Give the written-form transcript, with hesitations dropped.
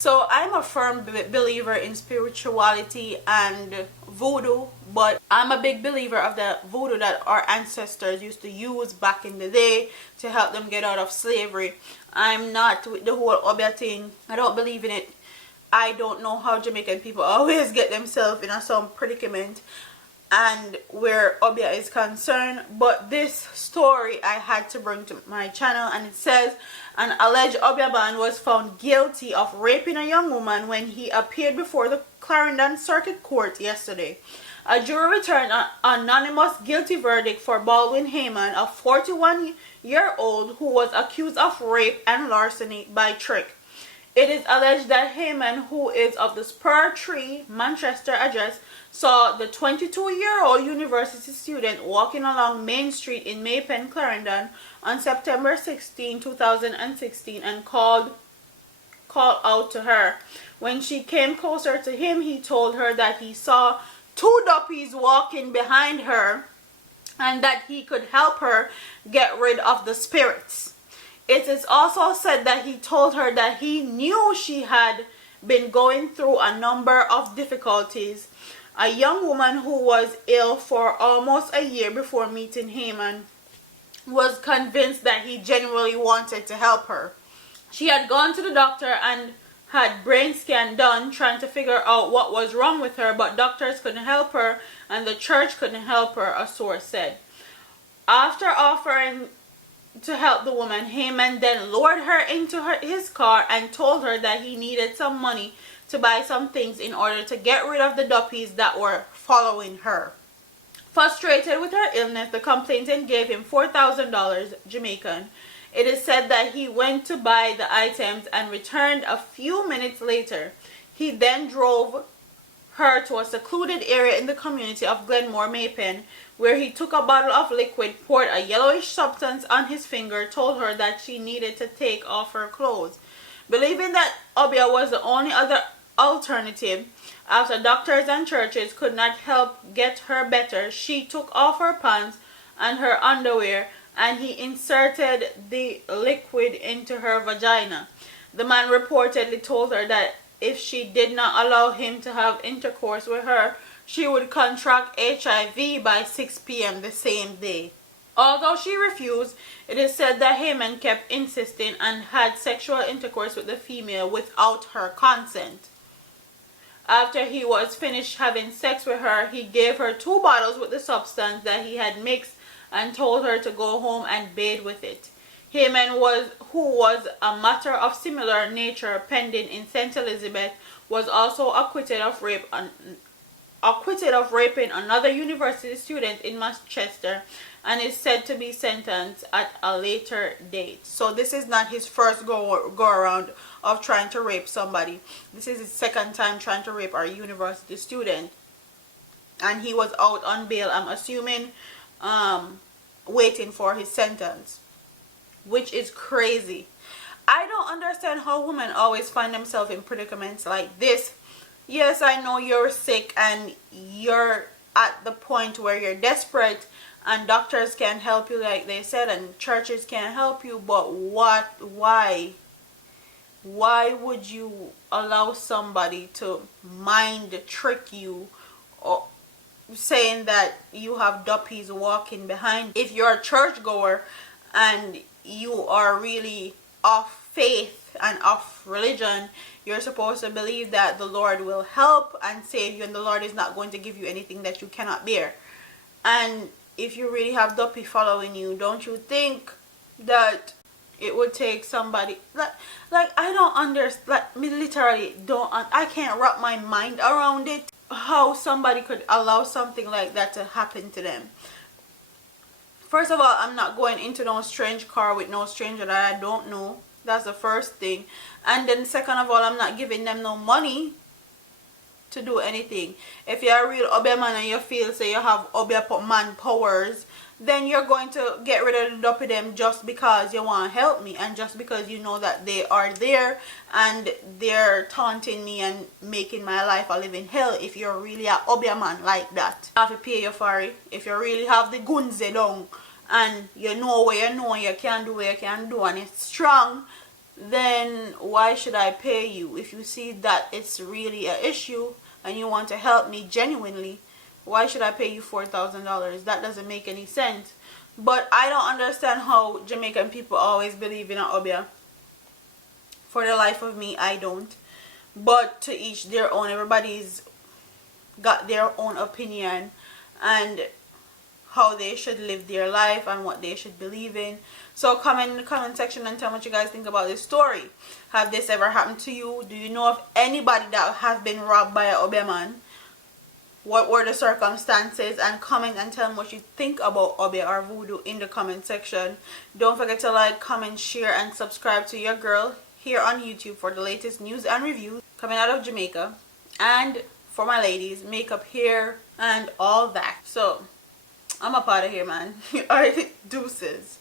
So I'm a firm believer in spirituality and voodoo, but I'm a big believer of the voodoo that our ancestors used to use back in the day to help them get out of slavery. I'm not with the whole Obeah thing. I don't believe in it. I don't know how Jamaican people always get themselves in some predicament and where Obeah is concerned, but this story I had to bring to my channel, and it says an alleged Obeah man was found guilty of raping a young woman when he appeared before the Clarendon Circuit Court yesterday. A jury returned an anonymous guilty verdict for Baldwin Heyman, a 41-year-old who was accused of rape and larceny by Trick. It is alleged that Heyman, who is of the Spur Tree, Manchester address, saw the 22-year-old university student walking along Main Street in Maypen, Clarendon on September 16, 2016 and called out to her. When she came closer to him, he told her that he saw two duppies walking behind her and that he could help her get rid of the spirits. It is also said that he told her that he knew she had been going through a number of difficulties. A young woman who was ill for almost a year before meeting Heyman was convinced that he genuinely wanted to help her. She had gone to the doctor and had brain scan done trying to figure out what was wrong with her, but doctors couldn't help her and the church couldn't help her, a source said. After offering to help the woman, Heyman then lured her into his car and told her that he needed some money to buy some things in order to get rid of the duppies that were following her. Frustrated with her illness, the complainant gave him $4,000 Jamaican. It is said that he went to buy the items and returned a few minutes later. He then drove her to a secluded area in the community of Glenmore, Maypen, where he took a bottle of liquid, poured a yellowish substance on his finger, told her that she needed to take off her clothes. Believing that Obeah was the only other alternative, after doctors and churches could not help get her better, she took off her pants and her underwear and he inserted the liquid into her vagina. The man reportedly told her that if she did not allow him to have intercourse with her, she would contract HIV by 6 p.m. the same day. Although she refused, it is said that Heyman kept insisting and had sexual intercourse with the female without her consent. After he was finished having sex with her, he gave her 2 bottles with the substance that he had mixed and told her to go home and bathe with it. Heyman, who was a matter of similar nature pending in St. Elizabeth, was also acquitted of raping another university student in Manchester and is said to be sentenced at a later date. So this is not his first go around of trying to rape somebody. This is his second time trying to rape our university student, and he was out on bail, I'm assuming, waiting for his sentence, which is crazy. I don't understand how women always find themselves in predicaments like this. Yes, I know you're sick and you're at the point where you're desperate and doctors can't help you like they said and churches can't help you, but why would you allow somebody to mind trick you or saying that you have duppies walking behind? If you're a churchgoer and you are really off faith and off religion, you're supposed to believe that the Lord will help and save you, and the Lord is not going to give you anything that you cannot bear. And if you really have duppy following you, don't you think that it would take somebody like I don't understand, like me literally don't, I can't wrap my mind around it, how somebody could allow something like that to happen to them. First of all, I'm not going into no strange car with no stranger that I don't know. That's the first thing. And then second of all, I'm not giving them no money to do anything. If you're a real Obeah man and you feel say you have Obeah man powers, then you're going to get rid of the duppy them just because you want to help me and just because you know that they are there and they're taunting me and making my life a living hell. If you're really a Obeah man like that, I have to pay you for it. If you really have the gunze down and you know where you know you can do what you can do and it's strong, then why should I pay you? If you see that it's really an issue and you want to help me genuinely, why should I pay you $4,000? That doesn't make any sense. But I don't understand how Jamaican people always believe in an Obeah. For the life of me, I don't. But to each their own. Everybody's got their own opinion and how they should live their life and what they should believe in. So comment in the comment section and tell me what you guys think about this story. Have this ever happened to you? Do you know of anybody that has been robbed by an Obeah man? What were the circumstances? And comment and tell me what you think about Obeah or voodoo in the comment section. Don't forget to like, comment, share and subscribe to your girl here on YouTube for the latest news and reviews coming out of Jamaica. And for my ladies, makeup, hair and all that. So I'm up out of here, man. Alright, deuces.